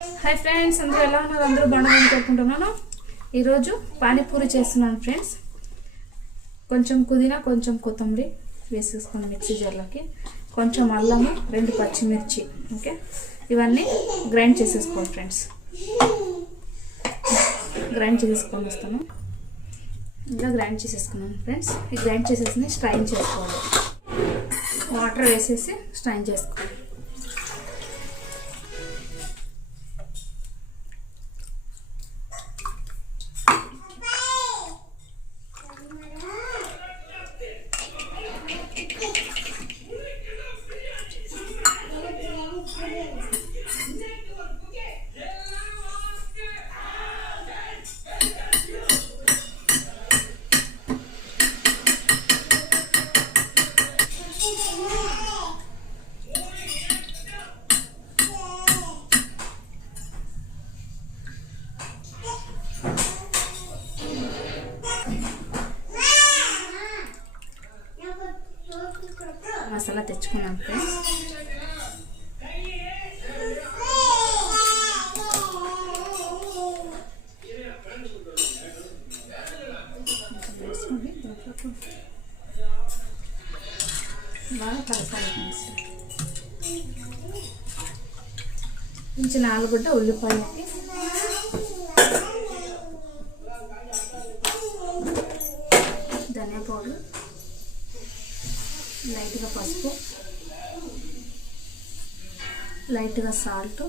Hi friends अंदर ఎలా ఉన్నారు అందరూ బాగున్నారని కోరుకుంటున్నాను। ఈ రోజు పానీపూరి చేస్తున్నాను ఫ్రెండ్స్। కొంచెం పుదీనా కొంచెం కొత్తిమీర వేసేసుకొని మిక్సీ జార్లోకి కొంచెం అల్లం రెండు పచ్చిమిర్చి ఓకే ఇవన్నీ గ్రైండ్ చేసేసుకోవాలి ఫ్రెండ్స్। గ్రైండ్ చేసుకొని వస్తాను। ఇలా గ్రైండ్ చేసేసుకున్నాను ఫ్రెండ్స్। ఈ గ్రైండ్ చేసేసి స్ట్రైన్ చేసుకోవాలి। వాటర్ వేసేసి స్ట్రైన్ చేసుకోవాలి। మసాలా తెచ్చుకున్నాం ఫ్రెండ్స్। బాగా కలపాలి ఫ్రెండ్స్। కొంచెం ఆలుగడ్డ ఉల్లిపాయకి ధనియా పౌడర్ లైట్గా పసుపు లైట్గా సాల్ట్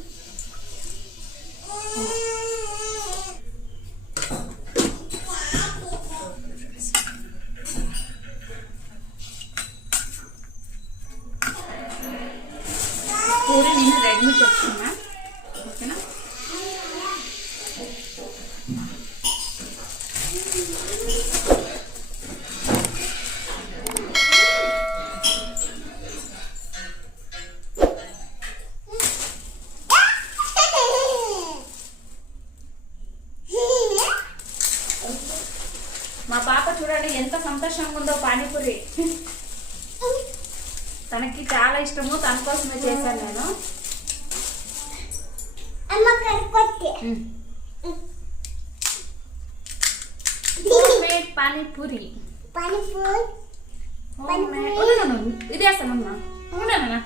పూరి నేను రెడీమేడ్ తెచ్చుకున్నా ఓకేనా। మా పాప చూడండి ఎంత సంతోషంగా ఉందో పానీపూరి తనకి చాలా ఇష్టము తన కోసమే చేశాను నేను। పానీపూరి ఇది వేస్తానమ్మా ఉండనా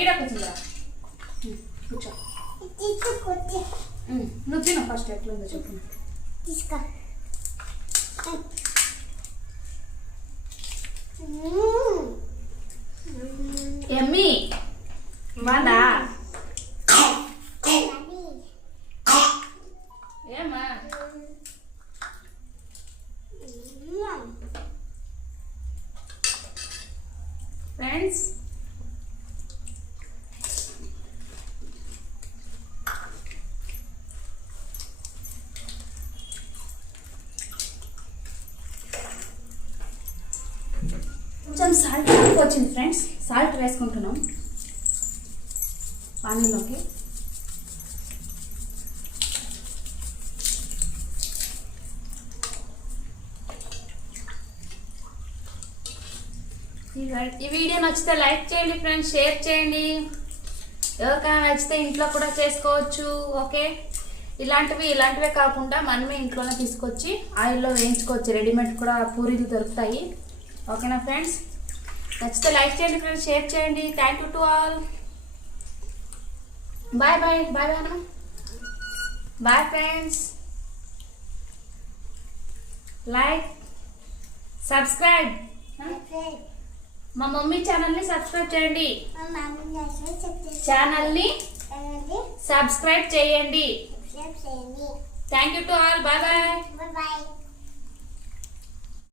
ఈడ కూర్చుందా కూర్చో నువ్వు తిన ఫస్ట్ ఎట్లుందో చెప్పు తీసుకో। యమ్మీ బాదా ఏమా ఫ్రెండ్స్ కొంచెం సాల్ట్ ఎక్కువ వచ్చింది ఫ్రెండ్స్। సాల్ట్ వేసుకుంటున్నాం పానీలోకి। ఈ వీడియో నచ్చితే లైక్ చేయండి ఫ్రెండ్స్, షేర్ చేయండి। ఎవరికైనా నచ్చితే ఇంట్లో కూడా చేసుకోవచ్చు ఓకే। ఇలాంటివే కాకుండా మనమే ఇంట్లోనే తీసుకొచ్చి ఆయిల్లో వేయించుకోవచ్చు। రెడీమేడ్ కూడా పూరీలు దొరుకుతాయి ఓకేనా ఫ్రెండ్స్। నచ్చితే లైక్ చేయండి ఫ్రెండ్స్, షేర్ చేయండి। Thank you to all. Bye bye bye అన్న బాయ్ ఫ్రెండ్స్। లైక్ సబ్స్క్రైబ్ మా మమ్మీ ఛానల్ని సబ్స్క్రైబ్ చేయండి। ఛానల్ని సబ్స్క్రైబ్ చేయండి। Thank you to all. Bye bye.